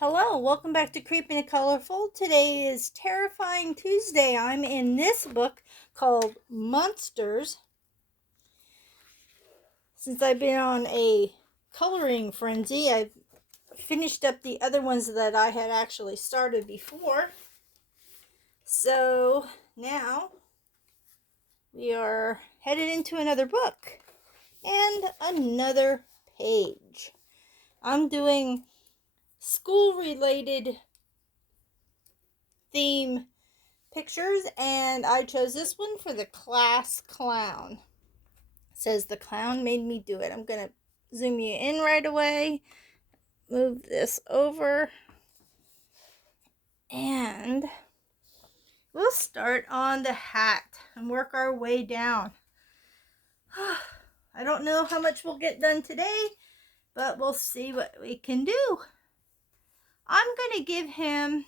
Hello, welcome back to Creeping and Colorful. Today is Terrifying Tuesday. I'm in this book called Monsters. Since I've been on a coloring frenzy, I've finished up the other ones that I had actually started before. So now we are headed into another book and another page. I'm doing school-related theme pictures, and I chose this one for the class clown. It says the clown made me do it. I'm gonna zoom you in right away, move this over, and we'll start on the hat and work our way down. I don't know how much we'll get done today, but we'll see what we can do. I'm gonna give him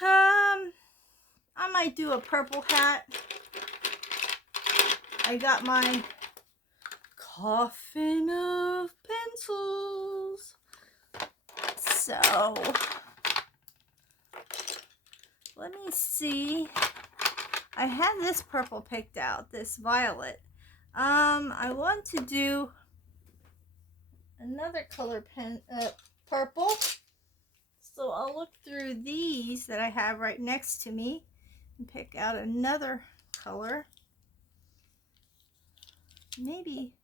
I might do a purple hat. I got my coffin of pencils. So, let me see. I have this purple picked out, this violet. I want to do another color purple. So I'll look through these that I have right next to me and pick out another color. Maybe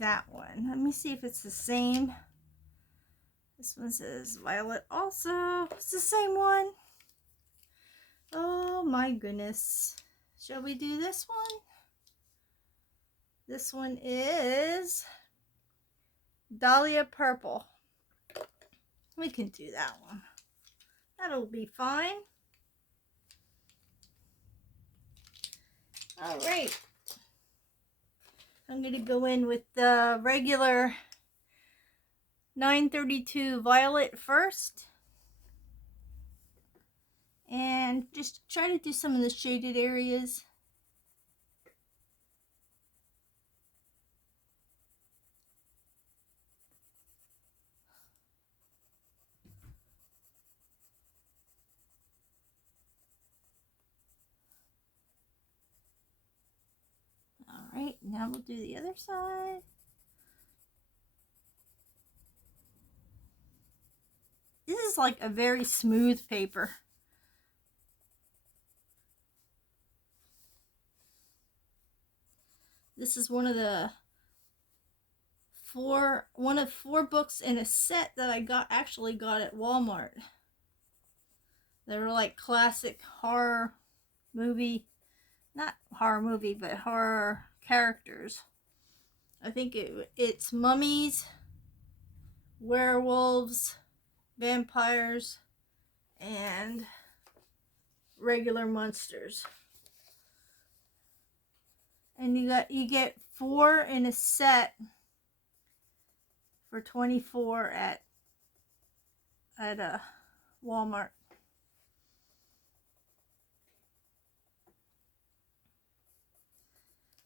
that one. Let me see if it's the same. This one says violet also. It's the same one. Oh my goodness. Shall we do this one? This one is Dahlia Purple. We can do that one. That'll be fine. All right. I'm going to go in with the regular 932 violet first. And just try to do some of the shaded areas. Alright, now we'll do the other side. This is like a very smooth paper. This is one of four books in a set that I actually got at Walmart. They were like classic horror movie, not horror movie, but horror characters. I think it's mummies, werewolves, vampires, and regular monsters. And you get 4 in a set for $24 at a Walmart.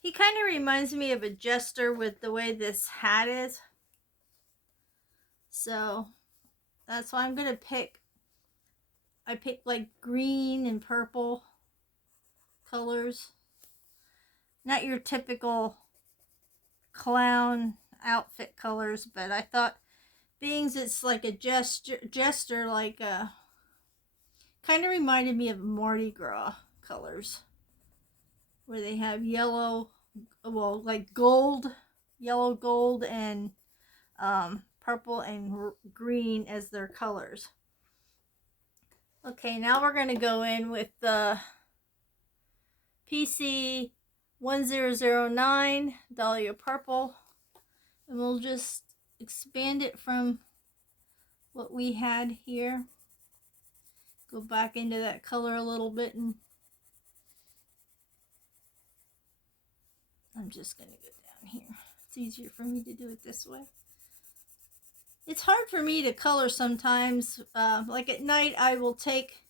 He kind of reminds me of a jester with the way this hat is. So that's why I'm gonna pick. I picked like green and purple colors. Not your typical clown outfit colors, but I thought, being it's like a jester, like kind of reminded me of Mardi Gras colors, where they have yellow, well, like gold, yellow, gold, and purple and green as their colors. Okay, now we're going to go in with the PC 1009 Dahlia Purple, and we'll just expand it from what we had here. Go back into that color a little bit, and I'm just going to go down here. It's easier for me to do it this way. It's hard for me to color sometimes. Like at night, I will take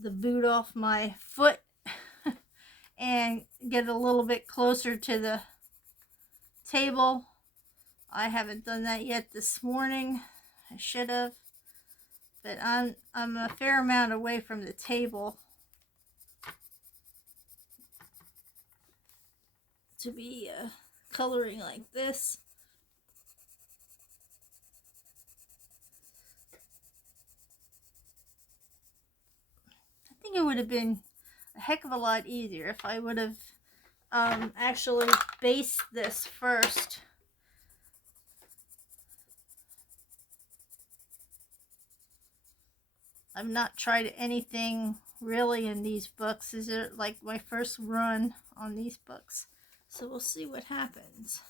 the boot off my foot and get a little bit closer to the table. I haven't done that yet this morning. I should have. But I'm a fair amount away from the table to be coloring like this. I think it would have been a heck of a lot easier if I would have actually based this first. I've not tried anything really in these books. This is like my first run on these books. So we'll see what happens.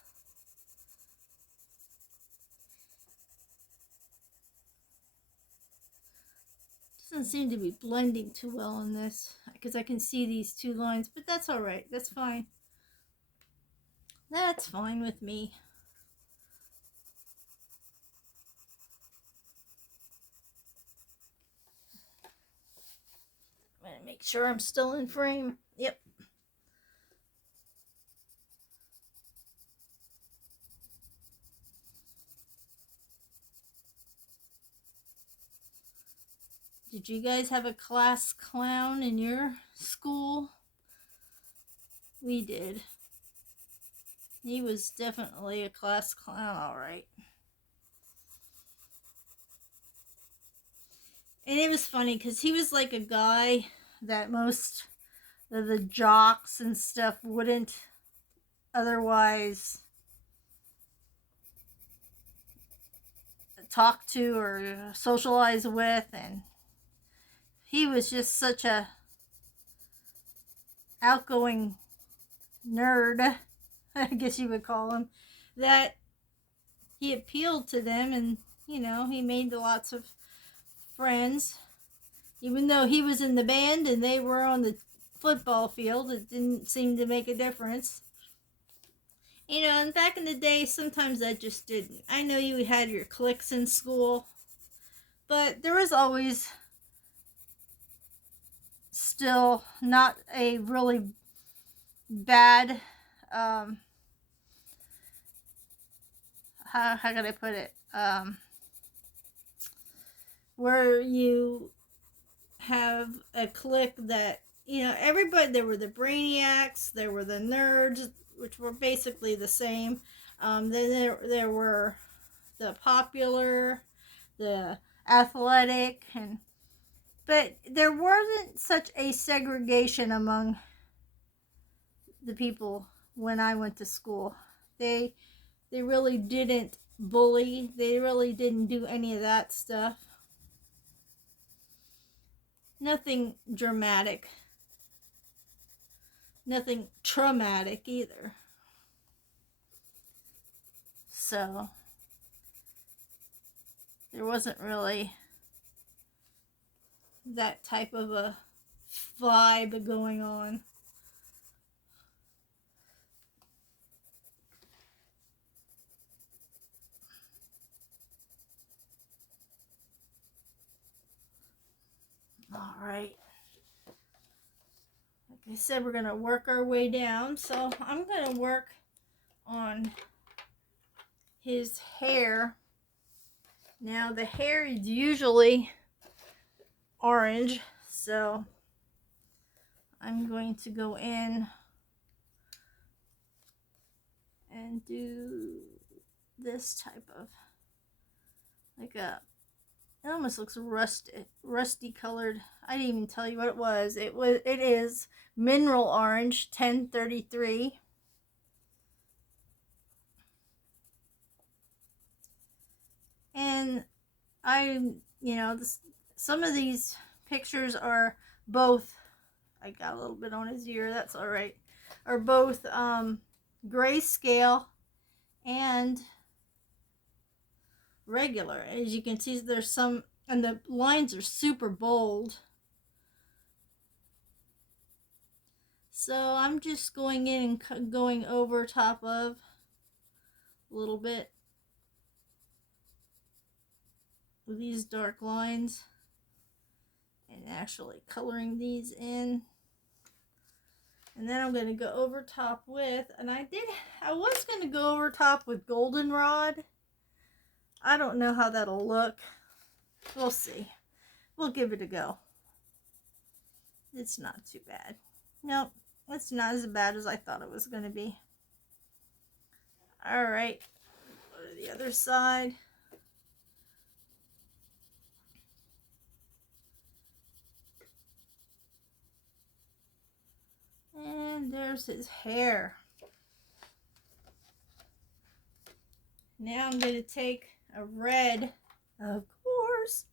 Doesn't seem to be blending too well in this because I can see these two lines, but that's all right. That's fine. That's fine with me. I'm going to make sure I'm still in frame. Yep. Did you guys have a class clown in your school? We did. He was definitely a class clown, all right. And it was funny because he was like a guy that most of the jocks and stuff wouldn't otherwise talk to or socialize with, and he was just such a outgoing nerd, I guess you would call him, that he appealed to them, and you know, he made lots of friends. Even though he was in the band and they were on the football field, it didn't seem to make a difference. You know, and back in the day, sometimes that just didn't. I know you had your cliques in school, but there was always still not a really bad, how can I put it, where you have a clique that, you know, everybody, there were the brainiacs, there were the nerds, which were basically the same. Then there were the popular, the athletic, but there wasn't such a segregation among the people when I went to school. They really didn't bully. They really didn't do any of that stuff. Nothing dramatic. Nothing traumatic either. So there wasn't really that type of a vibe going on. All right. Like I said, we're going to work our way down. So I'm going to work on his hair. Now the hair is usually orange, so I'm going to go in and do this type of, like a, it almost looks rusty colored. I didn't even tell you what it was. It is mineral orange 1033. And some of these pictures are both, I got a little bit on his ear, that's all right, are both grayscale and regular. As you can see, there's some, and the lines are super bold. So I'm just going in and going over top of a little bit with these dark lines and actually coloring these in. And then I'm going to go over top with, and I was going to go over top with goldenrod. I don't know how that'll look. We'll see. We'll give it a go. It's not too bad. Nope, it's not as bad as I thought it was going to be. Alright, go to the other side. And there's his hair. Now I'm going to take a red, of course,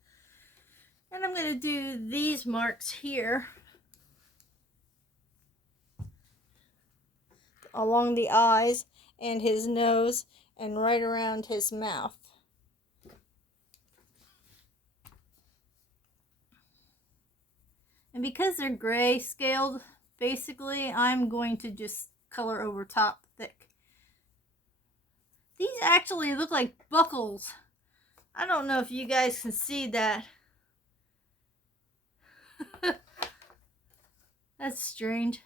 and I'm going to do these marks here along the eyes and his nose and right around his mouth. And because they're gray scaled, basically I'm going to just color over top thick. These actually look like buckles. I don't know if you guys can see that. That's strange.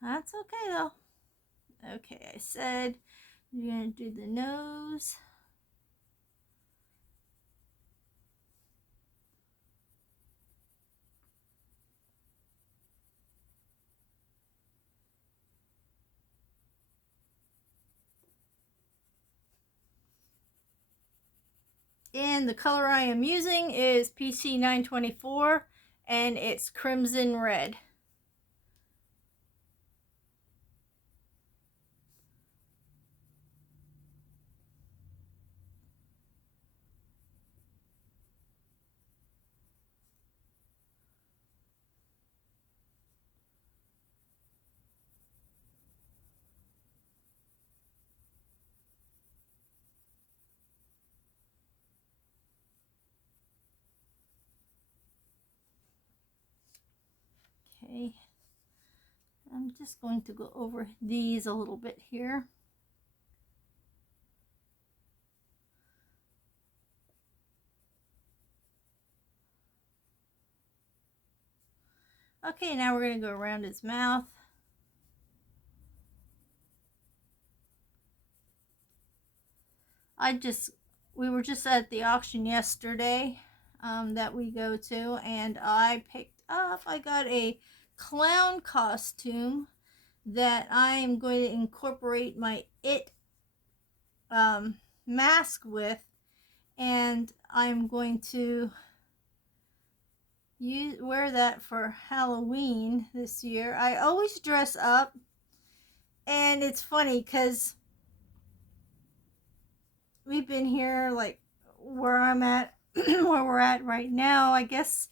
That's okay though. Okay, I said you're going to do the nose. And the color I am using is PC 924 and it's crimson red. Okay, I'm just going to go over these a little bit here. Okay, now we're going to go around his mouth. We were just at the auction yesterday that we go to, and I got a clown costume that I am going to incorporate my It mask with, and I'm going to wear that for Halloween this year. I always dress up, and it's funny because we've been here, like where I'm at, where we're at right now, I guess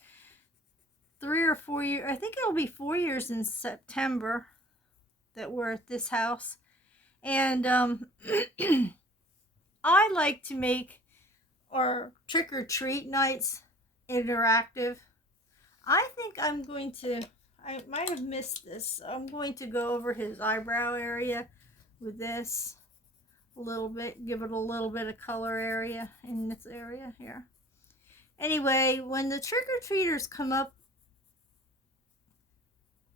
3 or 4 years. I think it'll be 4 years in September that we're at this house. And I like to make our trick-or-treat nights interactive. I think I might have missed this. I'm going to go over his eyebrow area with this a little bit, give it a little bit of color area in this area here. Anyway, when the trick-or-treaters come up,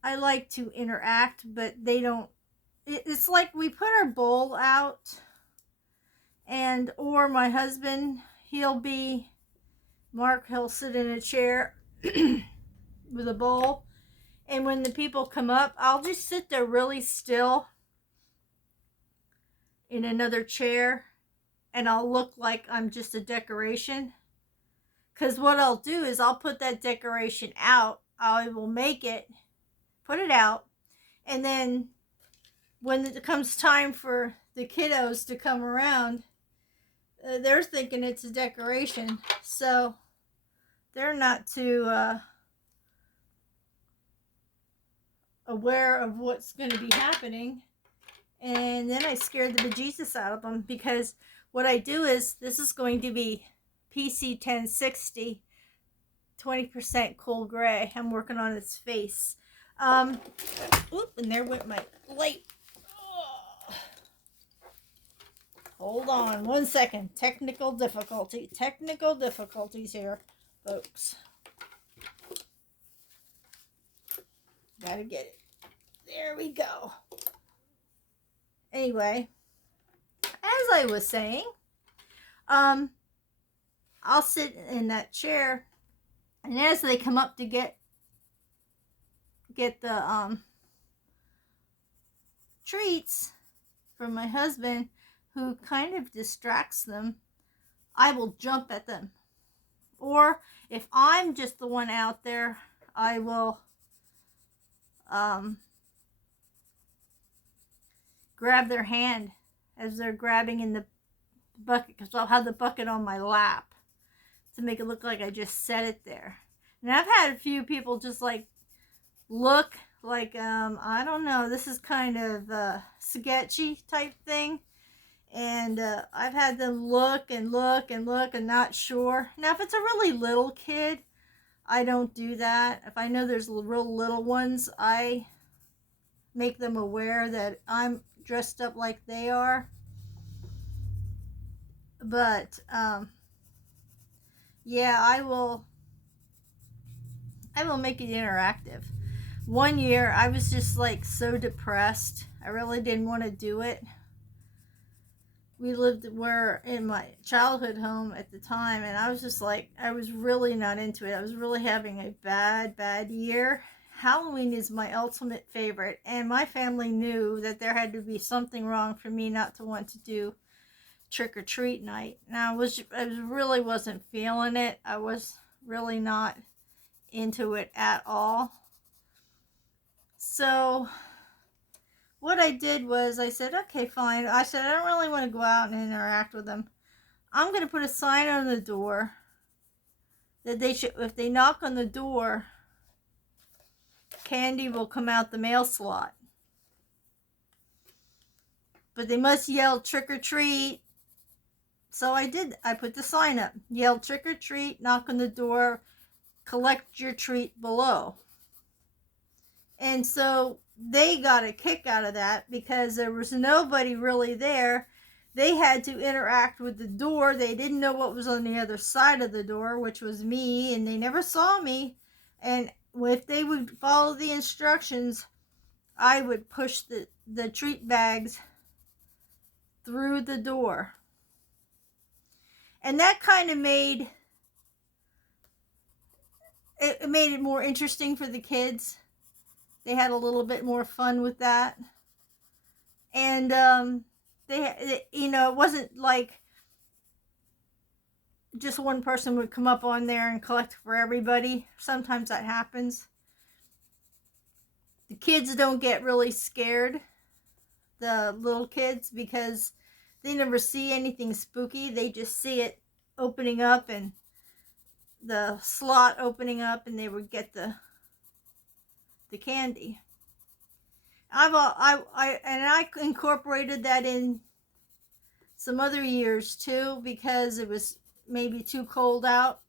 I like to interact, but they don't. It's like we put our bowl out, or my husband, he'll sit in a chair with a bowl, and when the people come up, I'll just sit there really still in another chair, and I'll look like I'm just a decoration. Because what I'll do is I'll put that decoration out, I will make it, put it out, and then when it comes time for the kiddos to come around, they're thinking it's a decoration, so they're not too aware of what's going to be happening. And then I scared the bejesus out of them, because what I do is, this is going to be PC 1060, 20% cool gray. I'm working on its face. Oop, and there went my light. Oh. Hold on 1 second. Technical difficulties here, folks. Gotta get it. There we go. Anyway, as I was saying, I'll sit in that chair, and as they come up to get the treats from my husband, who kind of distracts them, I will jump at them. Or if I'm just the one out there, I will grab their hand as they're grabbing in the bucket, because I'll have the bucket on my lap to make it look like I just set it there. And I've had a few people just like look like, I don't know, this is kind of sketchy type thing. And I've had them look and look and look and not sure. Now, if it's a really little kid, I don't do that. If I know there's real little ones, I make them aware that I'm dressed up like they are. But yeah, I will make it interactive. One year I was just like so depressed. I really didn't want to do it. We lived in my childhood home at the time, and I was just like, I was really not into it. I was really having a bad year. Halloween is my ultimate favorite, and my family knew that there had to be something wrong for me not to want to do trick-or-treat night. Now, I really wasn't feeling it. I was really not into it at all. So what I did was I said, okay, fine. I said, I don't really want to go out and interact with them. I'm going to put a sign on the door that they should, if they knock on the door, candy will come out the mail slot. But they must yell trick or treat. So I did. I put the sign up. Yell trick or treat, knock on the door, collect your treat below. And so they got a kick out of that because there was nobody really there. They had to interact with the door. They didn't know what was on the other side of the door, which was me, and they never saw me. And if they would follow the instructions, I would push the treat bags through the door. And that kind of made it more interesting for the kids. They had a little bit more fun with that. And they it wasn't like just one person would come up on there and collect for everybody. Sometimes that happens. The kids don't get really scared, the little kids, because they never see anything spooky. They just see it opening up and the slot opening up, and they would get the candy. I incorporated that in some other years too, because it was maybe too cold out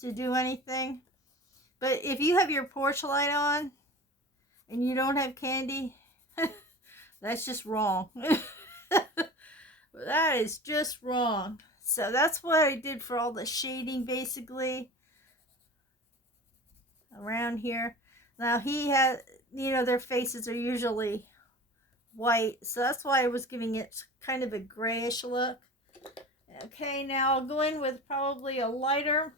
to do anything. But if you have your porch light on and you don't have candy, that's just wrong. That is just wrong. So that's what I did for all the shading, basically, around here. Now he had, their faces are usually white, so that's why I was giving it kind of a grayish look. Okay, now I'll go in with probably a lighter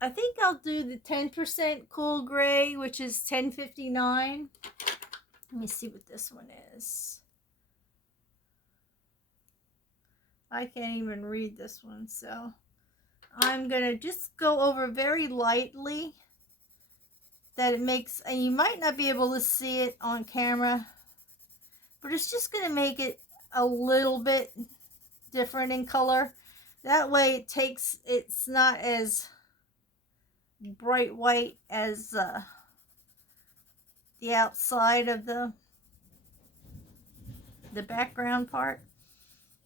I think I'll do the 10% cool gray, which is 1059. Let me see what this one is. I can't even read this one, so I'm going to just go over very lightly that it makes, and you might not be able to see it on camera, but it's just going to make it a little bit different in color. That way it's not as bright white as the outside of the background part.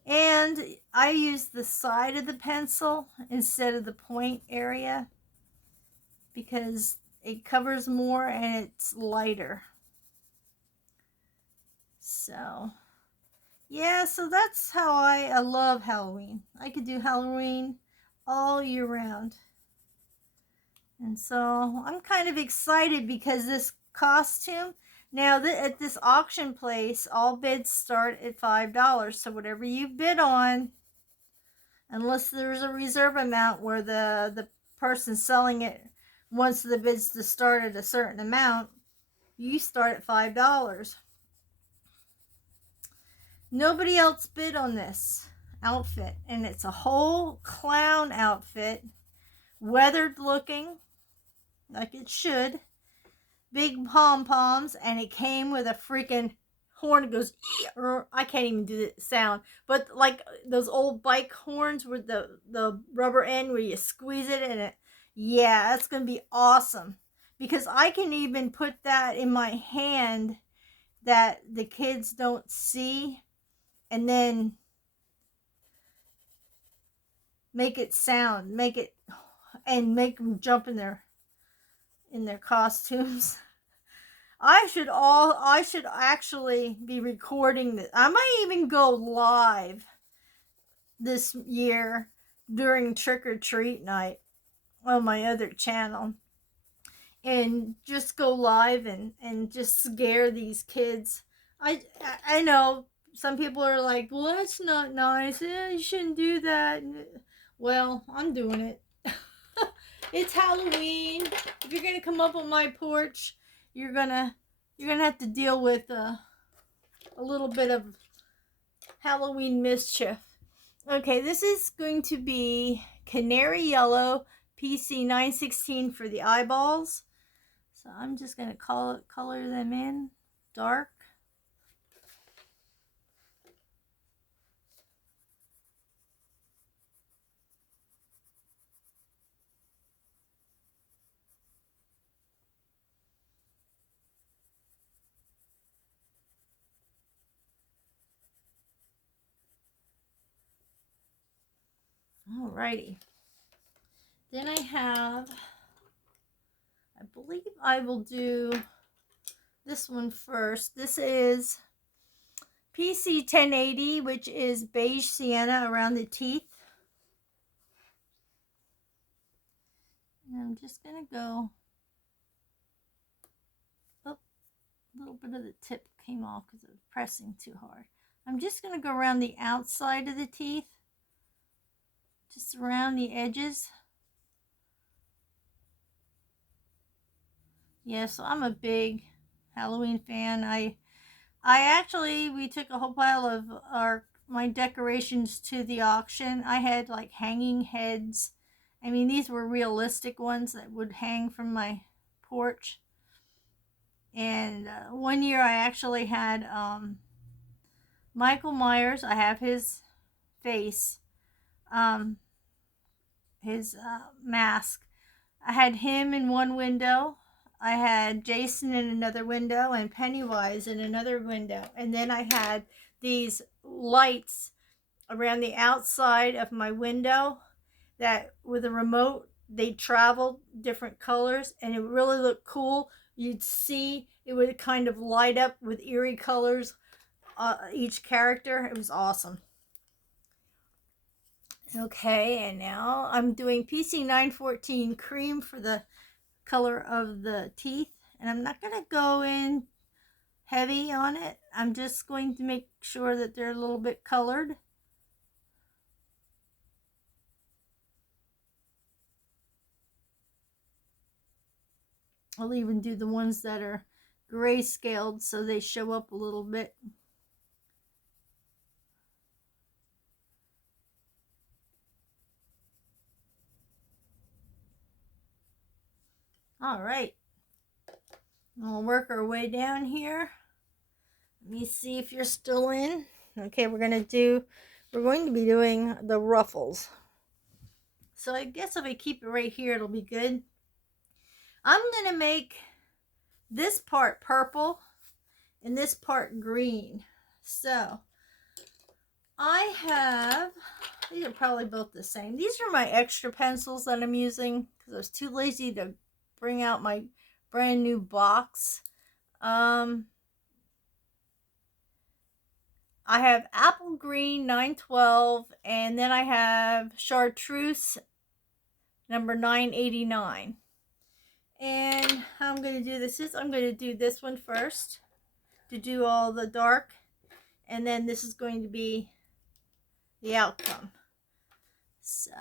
And I use the side of the pencil instead of the point area because it covers more and it's lighter. So yeah, so that's how I love Halloween. I could do Halloween all year round. And so I'm kind of excited because this costume, now at this auction place, all bids start at $5. So whatever you bid on, unless there's a reserve amount where the person selling it wants the bids to start at a certain amount, you start at $5. Nobody else bid on this outfit, and it's a whole clown outfit, weathered looking like it should, big pom-poms, and it came with a freaking horn. It goes, or I can't even do the sound, but like those old bike horns with the rubber end where you squeeze it and it, yeah, that's gonna be awesome, because I can even put that in my hand that the kids don't see, and then make it sound, make it, and make them jump in their costumes. I should actually be recording this. I might even go live this year during trick or treat night on my other channel, and just go live and just scare these kids. I know some people are like, well, that's not nice. You shouldn't do that. Well, I'm doing it. It's Halloween. If you're gonna come up on my porch, you're gonna have to deal with a little bit of Halloween mischief. Okay, this is going to be canary yellow PC 916 for the eyeballs. So I'm just gonna color them in dark. Alrighty. Then I believe I will do this one first. This is PC 1080, which is beige sienna around the teeth. And I'm just going to go, oh, a little bit of the tip came off because I was pressing too hard. I'm just going to go around the outside of the teeth, just around the edges. Yeah, so I'm a big Halloween fan. We took a whole pile of my decorations to the auction. I had like hanging heads. I mean, these were realistic ones that would hang from my porch. And one year I actually had Michael Myers. I have his face, his mask. I had him in one window. I had Jason in another window and Pennywise in another window. And then I had these lights around the outside of my window that with a remote, they traveled different colors, and it really looked cool. You'd see it would kind of light up with eerie colors, each character. It was awesome. Okay, and now I'm doing PC 914 cream for the color of the teeth, and I'm not going to go in heavy on it. I'm just going to make sure that they're a little bit colored. I'll even do the ones that are grayscaled so they show up a little bit. All right, we'll work our way down here. Let me see if you're still in. Okay, we're going to be doing the ruffles. So I guess if I keep it right here, it'll be good. I'm going to make this part purple and this part green. So these are probably both the same. These are my extra pencils that I'm using because I was too lazy to bring out my brand new box. I have apple green 912, and then I have chartreuse number 989. And how I'm going to do this is I'm going to do this one first to do all the dark, and then this is going to be the outcome. So,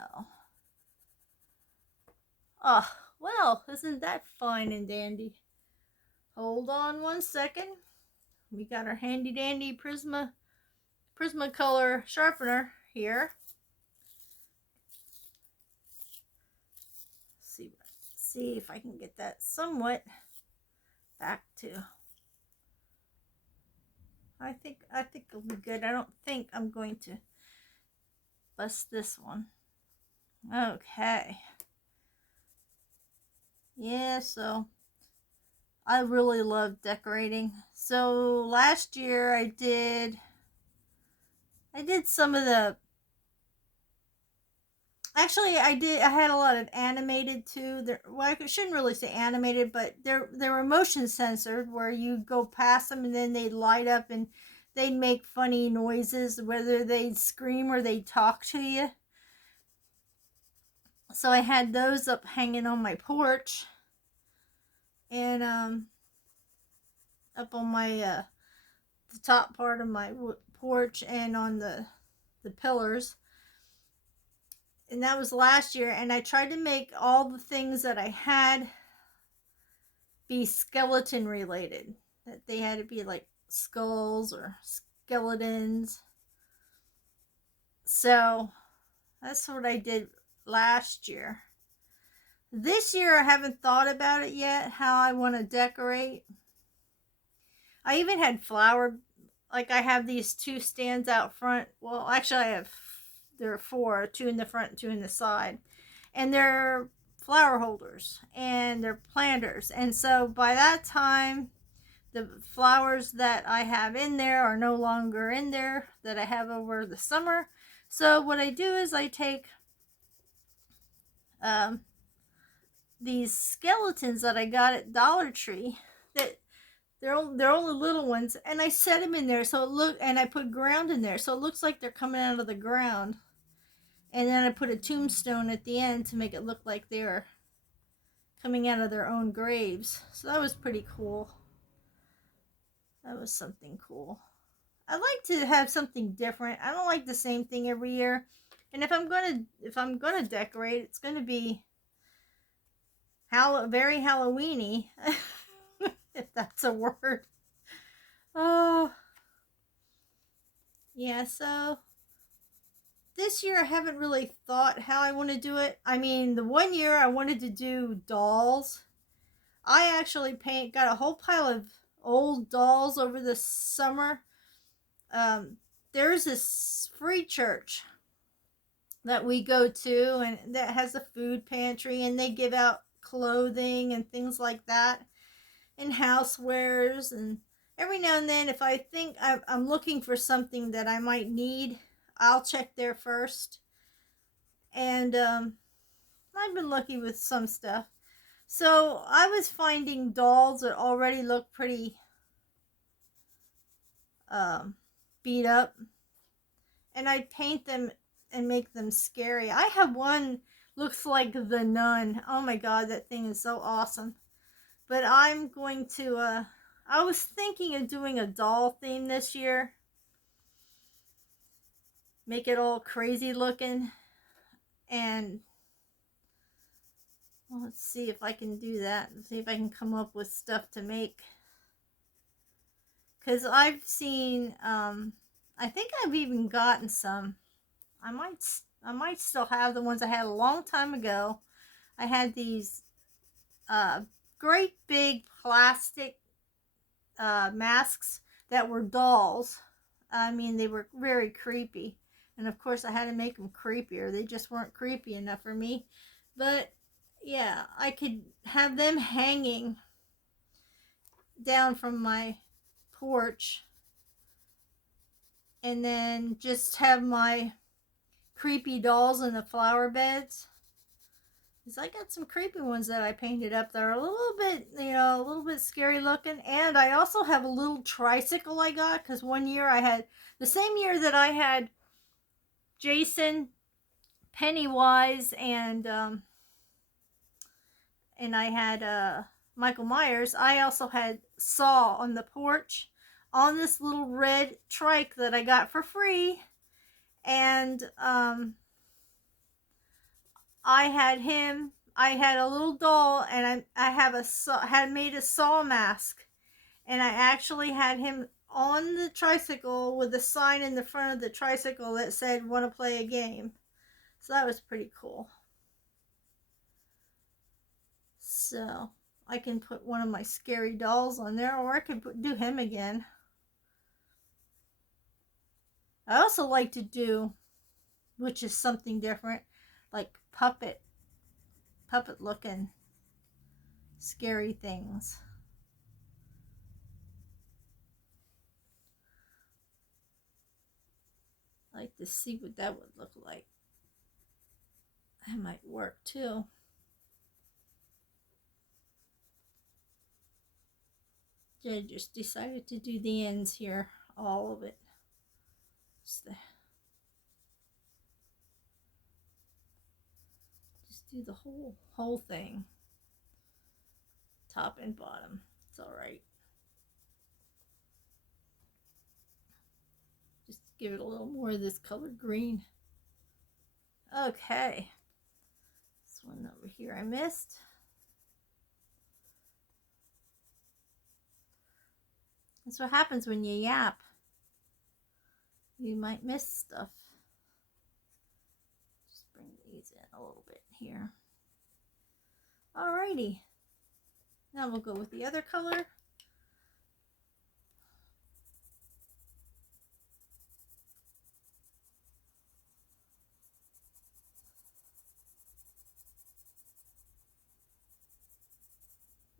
oh, well, isn't that fine and dandy? Hold on one second. We got our handy dandy Prismacolor sharpener here. See if I can get that somewhat back to. I think it'll be good. I don't think I'm going to bust this one. Okay. Yeah, so I really love decorating. So last year I did some of the, actually I had a lot of animated too. Well, I shouldn't really say animated, but they're motion censored, where you go past them and then they light up and they make funny noises, whether they scream or they talk to you. So I had those up hanging on my porch, and up on my the top part of my porch and on the pillars. And that was last year, and I tried to make all the things that I had be skeleton related, that they had to be like skulls or skeletons. So that's what I did last year. This year I haven't thought about it yet, how I want to decorate. I even had flower, like I have these two stands out front. Well, actually there are 4, 2 in the front, 2 in the side. And they're flower holders and they're planters. And so by that time, the flowers that I have in there are no longer in there, that I have over the summer. So what I do is I take these skeletons that I got at Dollar Tree, that they're only little ones, and I set them in there and I put ground in there so it looks like they're coming out of the ground. And then I put a tombstone at the end to make it look like they're coming out of their own graves. So that was pretty cool. That was something cool. I like to have something different. I don't like the same thing every year. And if I'm gonna decorate, it's gonna be very Halloweeny, if that's a word. Oh, yeah. So this year I haven't really thought how I want to do it. I mean, the one year I wanted to do dolls. I actually got a whole pile of old dolls over the summer. There's this free church that we go to, and that has a food pantry, and they give out clothing and things like that, and housewares. And every now and then, if I think I'm looking for something that I might need, I'll check there first. And I've been lucky with some stuff. So I was finding dolls that already look pretty beat up, and I'd paint them and make them scary. I have one looks like the Nun. Oh my god, that thing is so awesome. But I'm going to I was thinking of doing a doll theme this year. Make it all crazy looking. And well, let's see if I can do that. Let's see if I can come up with stuff to make. Because I've seen, I think I've even gotten some. I might still have the ones I had a long time ago. I had these great big plastic masks that were dolls. I mean, they were very creepy. And of course, I had to make them creepier. They just weren't creepy enough for me. But yeah, I could have them hanging down from my porch, and then just have my creepy dolls in the flower beds. Because I got some creepy ones that I painted up that are a little bit scary looking. And I also have a little tricycle I got, because one year the same year that I had Jason, Pennywise, and and I had Michael Myers, I also had Saw on the porch on this little red trike that I got for free. And I had him. I had a little doll, and I had made a Saw mask, and I actually had him on the tricycle with a sign in the front of the tricycle that said "Want to play a game." So that was pretty cool. So I can put one of my scary dolls on there, or I could do him again. I also like to do, which is something different, like puppet looking scary things. I like to see what that would look like. That might work too. I just decided to do the ends here, all of it. Just do the whole thing, top and bottom. It's all right. Just give it a little more of this color green. Okay, this one over here I missed. That's what happens when you yap. You might miss stuff. Just bring these in a little bit here. Alrighty. Now we'll go with the other color.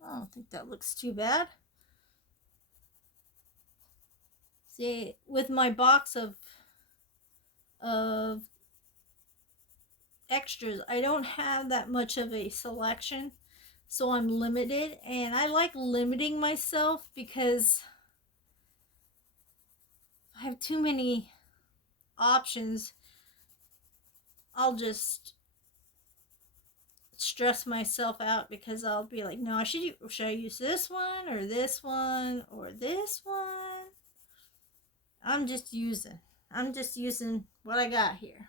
I don't think that looks too bad. See, with my box of extras, I don't have that much of a selection, so I'm limited, and I like limiting myself because if I have too many options, I'll just stress myself out because I'll be like, no, should I use this one or this one or this one? I'm just using what I got here.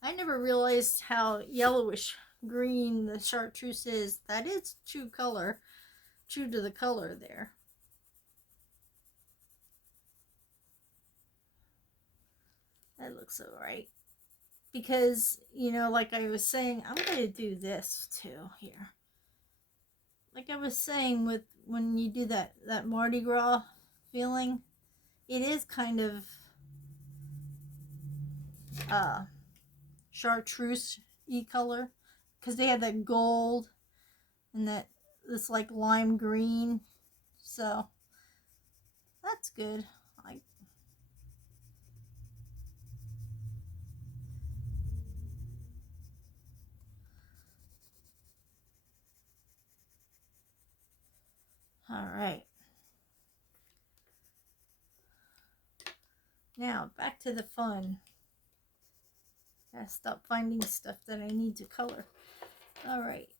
I never realized how yellowish green the chartreuse is. That is true to the color there. That looks alright. Because, like I was saying, I'm going to do this too here. Like I was saying, with when you do that Mardi Gras feeling, it is kind of chartreuse-y color. Because they have that gold and this like lime green. So, that's good. Alright. Now, back to the fun. Gotta stop finding stuff that I need to color. Alright.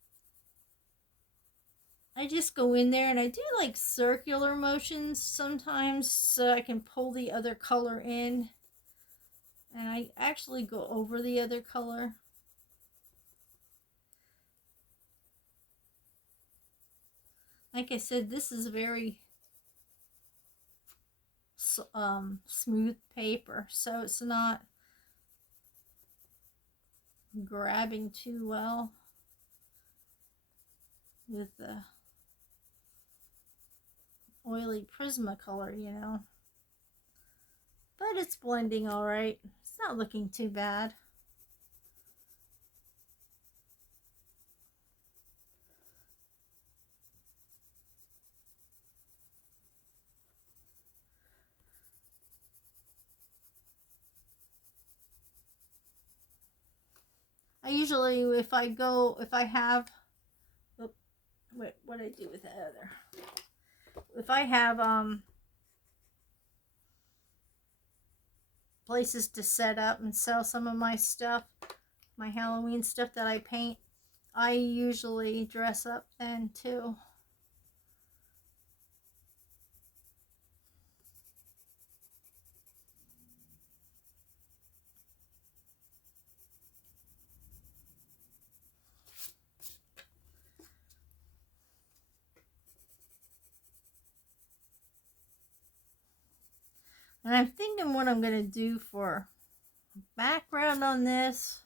I just go in there and I do like circular motions sometimes so I can pull the other color in. And I actually go over the other color. Like I said, this is very smooth paper, so it's not grabbing too well with the oily Prismacolor, But it's blending all right. It's not looking too bad. I usually, if I have, what do I do with that other? If I have places to set up and sell some of my stuff, my Halloween stuff that I paint, I usually dress up then too. And I'm thinking what I'm going to do for background on this.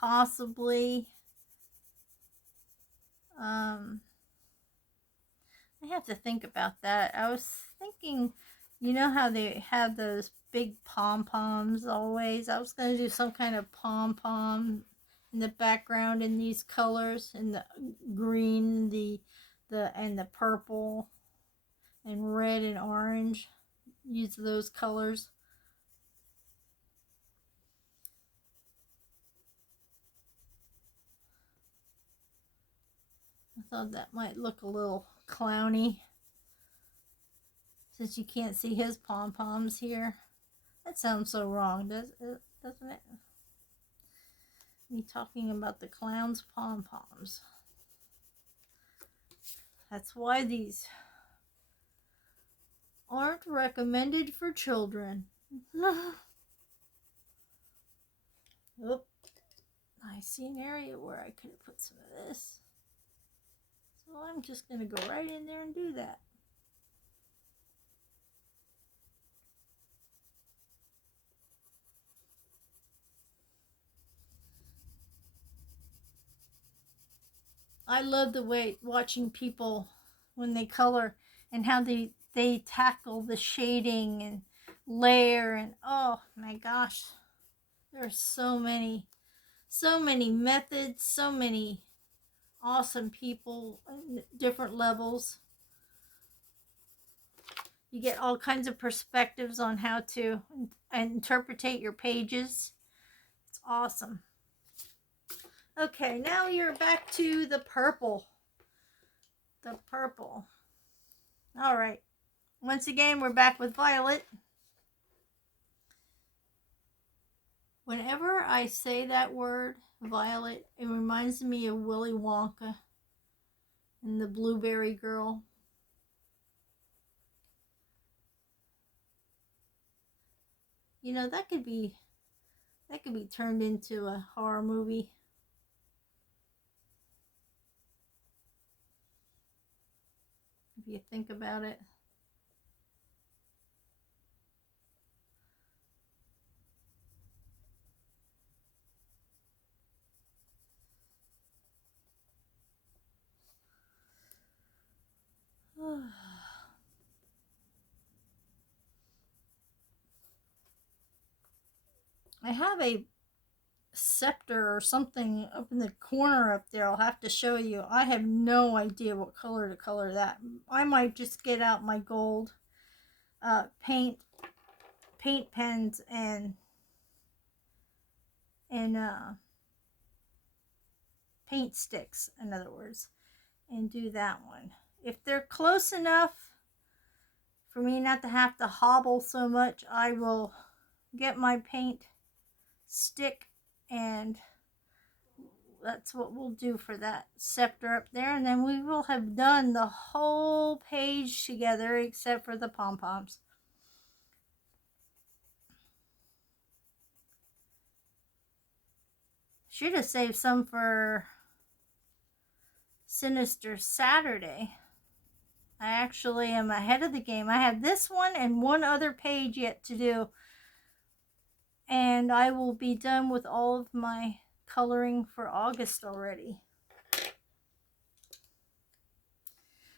Possibly. I have to think about that. I was thinking, you know how they have those big pom-poms always? I was going to do some kind of pom-pom in the background in these colors, in the green, and the purple and red and orange. Use those colors. I thought that might look a little clowny since you can't see his pom-poms here. That sounds so wrong, doesn't it? Me talking about the clown's pom-poms. That's why these aren't recommended for children. Oh, I see an area where I could have put some of this. So I'm just going to go right in there and do that. I love the way watching people when they color and how they tackle the shading and layer, and oh my gosh, there's so many methods, so many awesome people, different levels. You get all kinds of perspectives on how to interpretate your pages. It's awesome. Okay, now you're back to the purple. The purple. All right. Once again, we're back with violet. Whenever I say that word, violet, it reminds me of Willy Wonka and the Blueberry Girl. You know, that could be turned into a horror movie. If you think about it. I have a scepter or something up in the corner up there. I'll have to show you. I have no idea what color to color that. I might just get out my gold paint pens and paint sticks, in other words, and do that one. If they're close enough for me not to have to hobble so much, I will get my paint stick, and that's what we'll do for that scepter up there, and then we will have done the whole page together except for the pom-poms. Should have saved some for Sinister Saturday. I actually am ahead of the game. I have this one and one other page yet to do, and I will be done with all of my coloring for August already.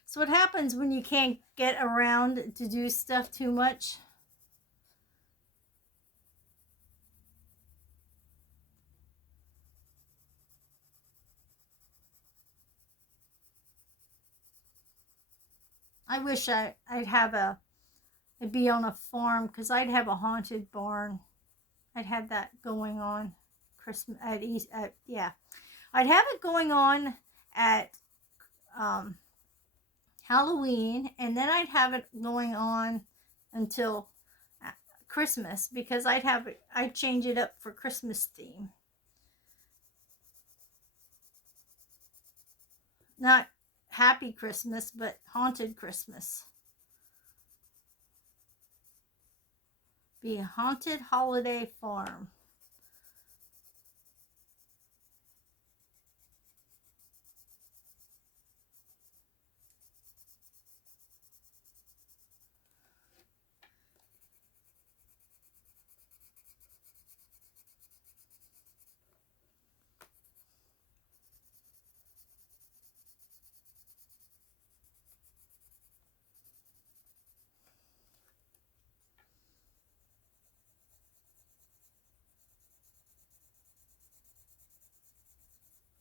So what happens when you can't get around to do stuff too much? I wish I'd be on a farm, because I'd have a haunted barn. I'd have that going on Christmas I'd have it going on at Halloween, and then I'd have it going on until Christmas, because I'd change it up for Christmas theme. Not Happy Christmas, but Haunted Christmas. Be a haunted holiday farm.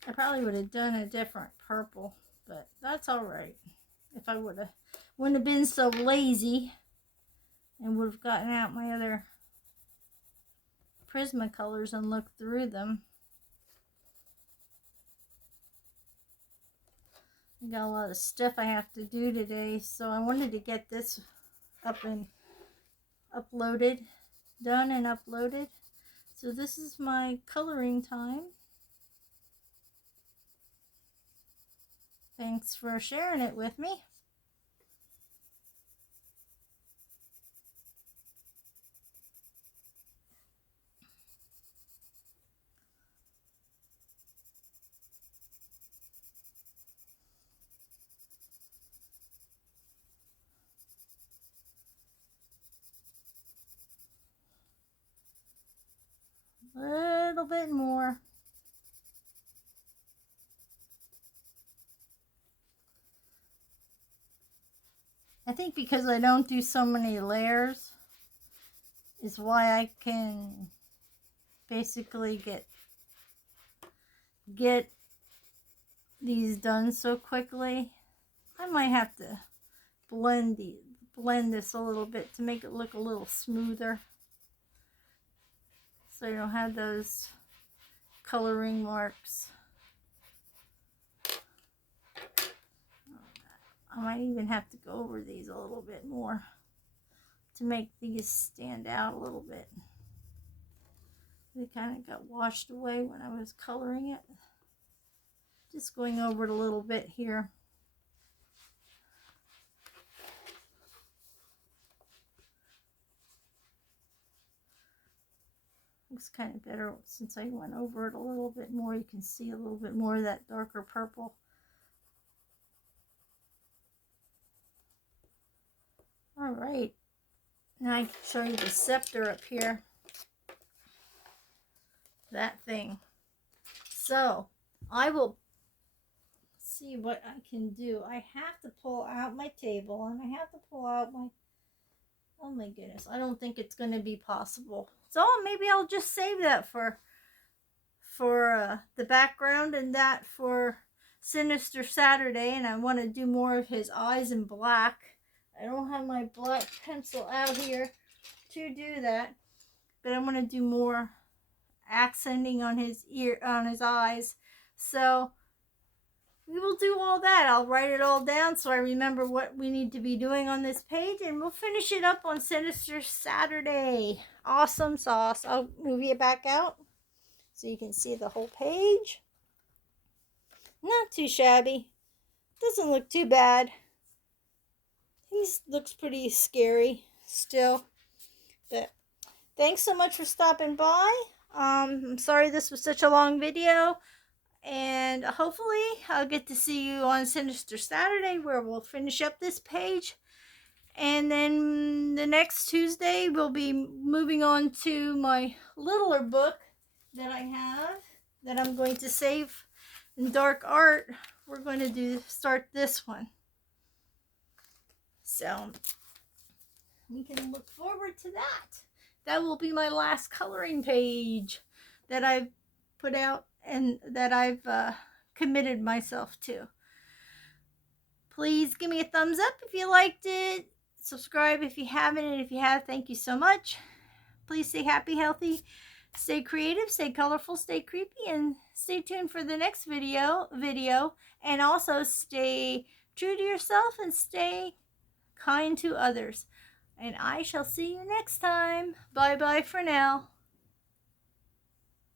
I probably would have done a different purple, but that's all right. If I wouldn't have been so lazy and would have gotten out my other Prismacolors and looked through them. I got a lot of stuff I have to do today, so I wanted to get this up and uploaded, done and uploaded. So this is my coloring time. Thanks for sharing it with me. A little bit more. I think because I don't do so many layers is why I can basically get these done so quickly. I might have to blend this a little bit to make it look a little smoother, so you don't have those coloring marks. I might even have to go over these a little bit more to make these stand out a little bit. They kind of got washed away when I was coloring it. Just going over it a little bit here. Looks kind of better since I went over it a little bit more. You can see a little bit more of that darker purple. All right, now I can show you the scepter up here. That thing. So I will see what I can do. I have to pull out my table, and I have to pull out my, oh my goodness, I don't think it's going to be possible. So maybe I'll just save that for the background, and that for Sinister Saturday. And I want to do more of his eyes in black. I don't have my black pencil out here to do that, but I want to do more accenting on his eyes. So we will do all that. I'll write it all down so I remember what we need to be doing on this page, and we'll finish it up on Sinister Saturday. Awesome sauce. I'll move you back out so you can see the whole page. Not too shabby. Doesn't look too bad. He looks pretty scary still. But thanks so much for stopping by. I'm sorry this was such a long video. And hopefully I'll get to see you on Sinister Saturday, where we'll finish up this page. And then the next Tuesday we'll be moving on to my littler book that I have that I'm going to save in dark art. We're going to start this one. So we can look forward to that. That will be my last coloring page that I've put out and that I've committed myself to. Please give me a thumbs up if you liked it. Subscribe if you haven't, and if you have, thank you so much. Please stay happy, healthy, stay creative, stay colorful, stay creepy, and stay tuned for the next video. And also stay true to yourself and stay kind to others. And I shall see you next time. Bye bye for now.